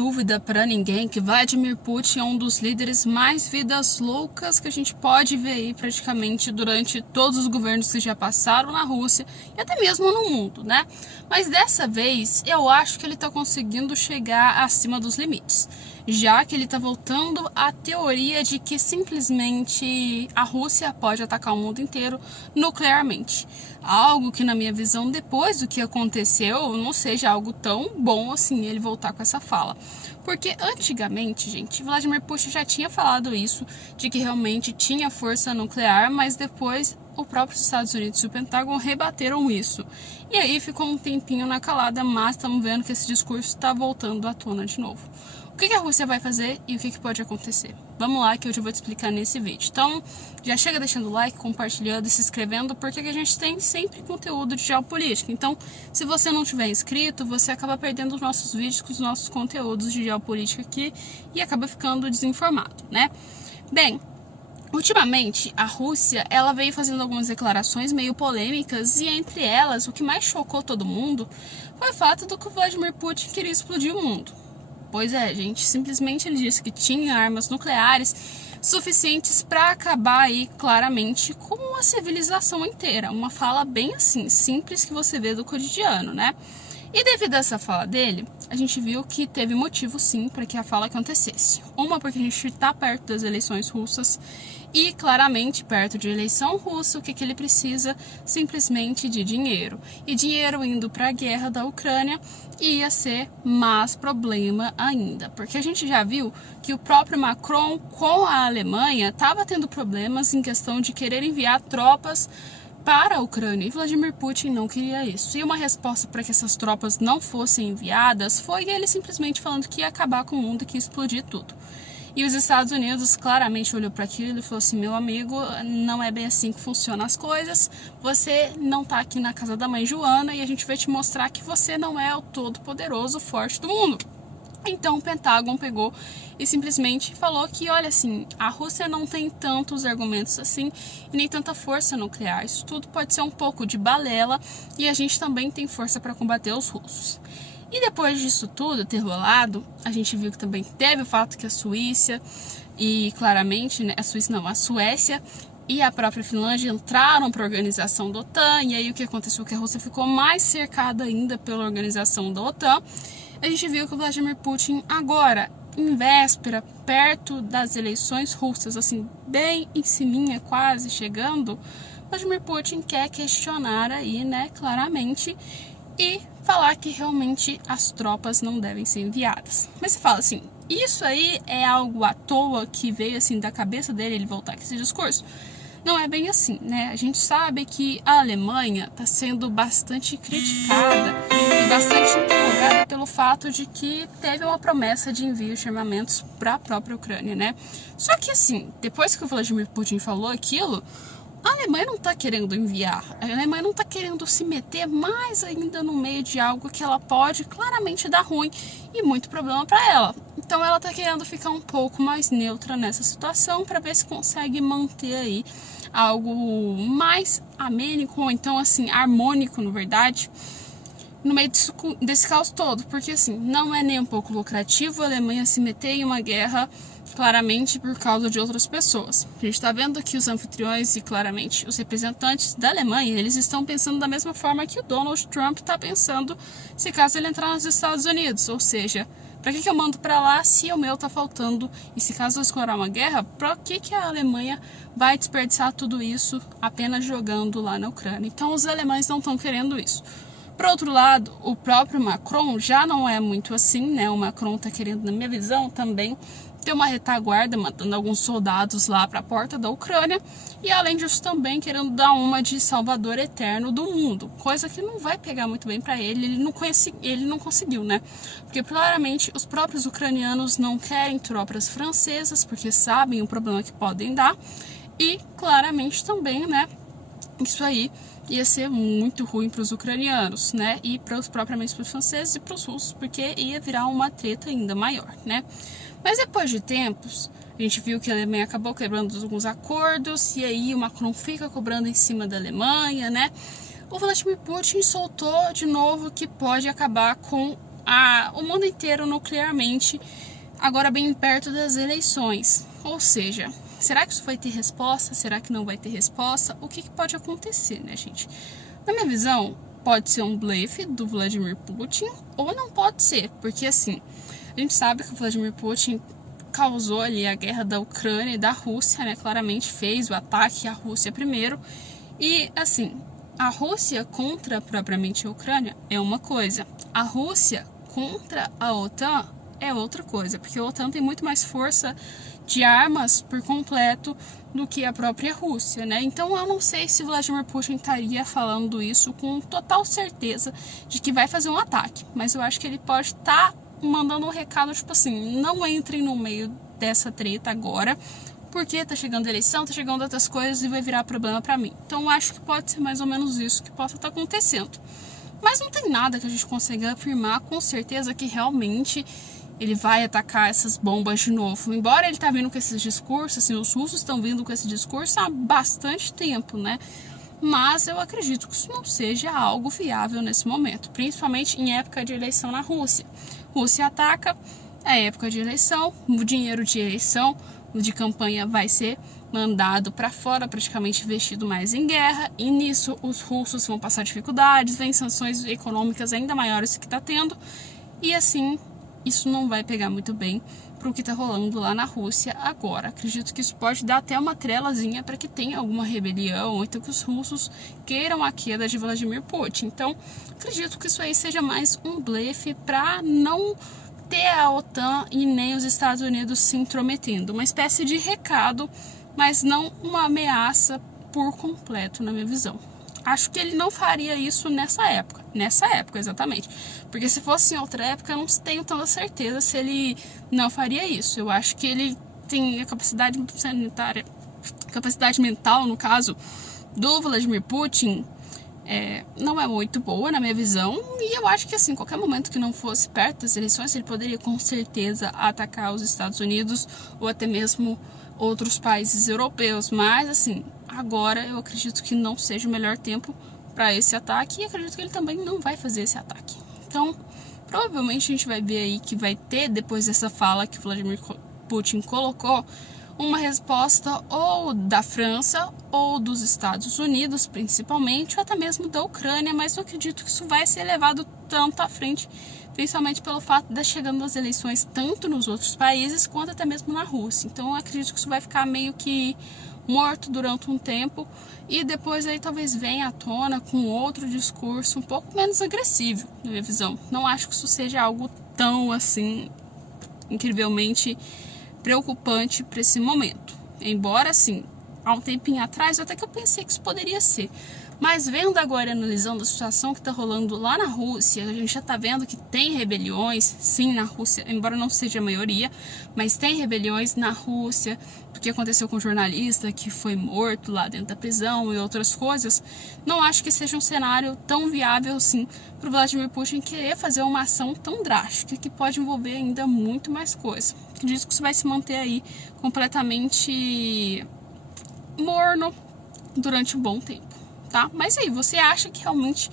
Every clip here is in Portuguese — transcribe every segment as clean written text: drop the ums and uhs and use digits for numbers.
dúvida para ninguém que Vladimir Putin é um dos líderes mais vidas loucas que a gente pode ver aí praticamente durante todos os governos que já passaram na Rússia e até mesmo no mundo, né? Mas dessa vez eu acho que ele está conseguindo chegar acima dos limites, já que ele está voltando à teoria de que simplesmente a Rússia pode atacar o mundo inteiro nuclearmente. Algo que, na minha visão, depois do que aconteceu, não seja algo tão bom assim ele voltar com essa fala. Porque antigamente, gente, Vladimir Putin já tinha falado isso, de que realmente tinha força nuclear, mas depois o próprio Estados Unidos e o Pentágono rebateram isso. E aí ficou um tempinho na calada, mas estamos vendo que esse discurso está voltando à tona de novo. O que a Rússia vai fazer e o que pode acontecer? Vamos lá que hoje eu vou te explicar nesse vídeo. Então, já chega deixando o like, compartilhando e se inscrevendo, porque a gente tem sempre conteúdo de geopolítica. Então, se você não tiver inscrito, você acaba perdendo os nossos vídeos com os nossos conteúdos de geopolítica aqui e acaba ficando desinformado, né? Bem, ultimamente, a Rússia ela veio fazendo algumas declarações meio polêmicas e entre elas, o que mais chocou todo mundo foi o fato do que o Vladimir Putin queria explodir o mundo. Pois é, gente, simplesmente ele disse que tinha armas nucleares suficientes para acabar aí claramente com a civilização inteira. Uma fala bem assim, simples que você vê do cotidiano, né? E devido a essa fala dele, a gente viu que teve motivo sim para que a fala acontecesse. Uma, porque a gente está perto das eleições russas e claramente perto de eleição russa, o que ele precisa? Simplesmente de dinheiro. E dinheiro indo para a guerra da Ucrânia ia ser mais problema ainda. Porque a gente já viu que o próprio Macron com a Alemanha estava tendo problemas em questão de querer enviar tropas para a Ucrânia, e Vladimir Putin não queria isso. E uma resposta para que essas tropas não fossem enviadas foi ele simplesmente falando que ia acabar com o mundo e que ia explodir tudo. E os Estados Unidos claramente olhou para aquilo e falou assim: meu amigo, não é bem assim que funcionam as coisas, você não está aqui na casa da mãe Joana e a gente vai te mostrar que você não é o todo poderoso, forte do mundo. Então o Pentágono pegou e simplesmente falou que, olha assim, a Rússia não tem tantos argumentos assim e nem tanta força nuclear. Isso tudo pode ser um pouco de balela e a gente também tem força para combater os russos. E depois disso tudo ter rolado, a gente viu que também teve o fato que a Suíça e claramente, né, a Suécia e a própria Finlândia entraram para a organização da OTAN. E aí o que aconteceu? Que a Rússia ficou mais cercada ainda pela organização da OTAN. A gente viu que o Vladimir Putin agora, em véspera, perto das eleições russas, assim, bem em ciminha, quase chegando, Vladimir Putin quer questionar aí, né, claramente, e falar que realmente as tropas não devem ser enviadas. Mas você fala assim, isso aí é algo à toa que veio assim da cabeça dele, ele voltar com esse discurso? Não é bem assim, né? A gente sabe que a Alemanha está sendo bastante criticada e bastante interrogada pelo fato de que teve uma promessa de envio de armamentos para a própria Ucrânia, né? Só que assim, depois que o Vladimir Putin falou aquilo, a Alemanha não está querendo enviar, a Alemanha não está querendo se meter mais ainda no meio de algo que ela pode claramente dar ruim e muito problema para ela. Então ela está querendo ficar um pouco mais neutra nessa situação para ver se consegue manter aí algo mais amênico, ou então assim, harmônico, na verdade, no meio desse caos todo. Porque assim, não é nem um pouco lucrativo a Alemanha se meter em uma guerra claramente por causa de outras pessoas. A gente está vendo que os anfitriões e claramente os representantes da Alemanha, eles estão pensando da mesma forma que o Donald Trump está pensando se caso ele entrar nos Estados Unidos. Ou seja, para que eu mando para lá se o meu tá faltando? E se caso eu escorar uma guerra, para que a Alemanha vai desperdiçar tudo isso apenas jogando lá na Ucrânia? Então os alemães não estão querendo isso. Por outro lado, o próprio Macron já não é muito assim, né? O Macron tá querendo, na minha visão, também ter uma retaguarda, mandando alguns soldados lá para a porta da Ucrânia e além disso também querendo dar uma de salvador eterno do mundo, coisa que não vai pegar muito bem para ele, ele não conseguiu, né? Porque claramente os próprios ucranianos não querem tropas francesas porque sabem o problema que podem dar e claramente também, né, isso aí ia ser muito ruim para os ucranianos, né, e propriamente para os franceses e para os russos, porque ia virar uma treta ainda maior, né? Mas depois de tempos, a gente viu que a Alemanha acabou quebrando alguns acordos e aí o Macron fica cobrando em cima da Alemanha, né? O Vladimir Putin soltou de novo que pode acabar com o mundo inteiro nuclearmente, agora bem perto das eleições. Ou seja, será que isso vai ter resposta? Será que não vai ter resposta? O que pode acontecer, né, gente? Na minha visão, pode ser um blefe do Vladimir Putin ou não pode ser, porque assim, a gente sabe que o Vladimir Putin causou ali a guerra da Ucrânia e da Rússia, né? Claramente fez o ataque à Rússia primeiro. E assim, a Rússia contra propriamente a Ucrânia é uma coisa. A Rússia contra a OTAN é outra coisa, porque a OTAN tem muito mais força de armas por completo do que a própria Rússia, né? Então eu não sei se Vladimir Putin estaria falando isso com total certeza de que vai fazer um ataque, mas eu acho que ele pode estar mandando um recado, tipo assim, não entrem no meio dessa treta agora, porque tá chegando a eleição, tá chegando outras coisas e vai virar problema pra mim. Então eu acho que pode ser mais ou menos isso que possa estar acontecendo. Mas não tem nada que a gente consiga afirmar com certeza que realmente ele vai atacar essas bombas de novo. Embora ele tá vindo com esses discursos, assim, os russos estão vindo com esse discurso há bastante tempo, né? Mas eu acredito que isso não seja algo viável nesse momento, principalmente em época de eleição na Rússia. Rússia ataca, é época de eleição, o dinheiro de eleição, de campanha vai ser mandado para fora, praticamente investido mais em guerra, e nisso os russos vão passar dificuldades, vem sanções econômicas ainda maiores que está tendo, e assim isso não vai pegar muito bem para o que está rolando lá na Rússia agora. Acredito que isso pode dar até uma trelazinha para que tenha alguma rebelião, ou então que os russos queiram a queda de Vladimir Putin. Então, acredito que isso aí seja mais um blefe para não ter a OTAN e nem os Estados Unidos se intrometendo. Uma espécie de recado, mas não uma ameaça por completo, na minha visão. Acho que ele não faria isso nessa época exatamente, porque se fosse em outra época eu não tenho tanta certeza se ele não faria isso. Eu acho que ele tem a capacidade sanitária, capacidade mental, no caso do Vladimir Putin, não é muito boa na minha visão, e eu acho que assim, qualquer momento que não fosse perto das eleições, ele poderia com certeza atacar os Estados Unidos ou até mesmo outros países europeus, mas assim, agora eu acredito que não seja o melhor tempo para esse ataque, e acredito que ele também não vai fazer esse ataque. Então, provavelmente a gente vai ver aí que vai ter, depois dessa fala que o Vladimir Putin colocou, uma resposta ou da França ou dos Estados Unidos, principalmente, ou até mesmo da Ucrânia, mas eu acredito que isso vai ser levado tanto à frente, principalmente pelo fato de chegando as eleições tanto nos outros países quanto até mesmo na Rússia. Então eu acredito que isso vai ficar meio que morto durante um tempo e depois aí talvez venha à tona com outro discurso um pouco menos agressivo, na minha visão. Não acho que isso seja algo tão assim incrivelmente preocupante para esse momento. Embora assim, há um tempinho atrás até que eu pensei que isso poderia ser. Mas vendo agora e analisando a situação que está rolando lá na Rússia, a gente já está vendo que tem rebeliões, sim, na Rússia, embora não seja a maioria, mas tem rebeliões na Rússia, do que aconteceu com o jornalista que foi morto lá dentro da prisão e outras coisas. Não acho que seja um cenário tão viável assim para o Vladimir Putin querer fazer uma ação tão drástica, que pode envolver ainda muito mais coisa. Acredito que isso vai se manter aí completamente morno durante um bom tempo. Tá? Mas aí, você acha que realmente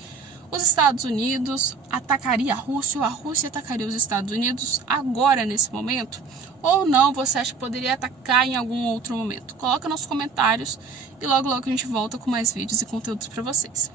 os Estados Unidos atacaria a Rússia ou a Rússia atacaria os Estados Unidos agora, nesse momento? Ou não, você acha que poderia atacar em algum outro momento? Coloca nos comentários e logo logo a gente volta com mais vídeos e conteúdos para vocês.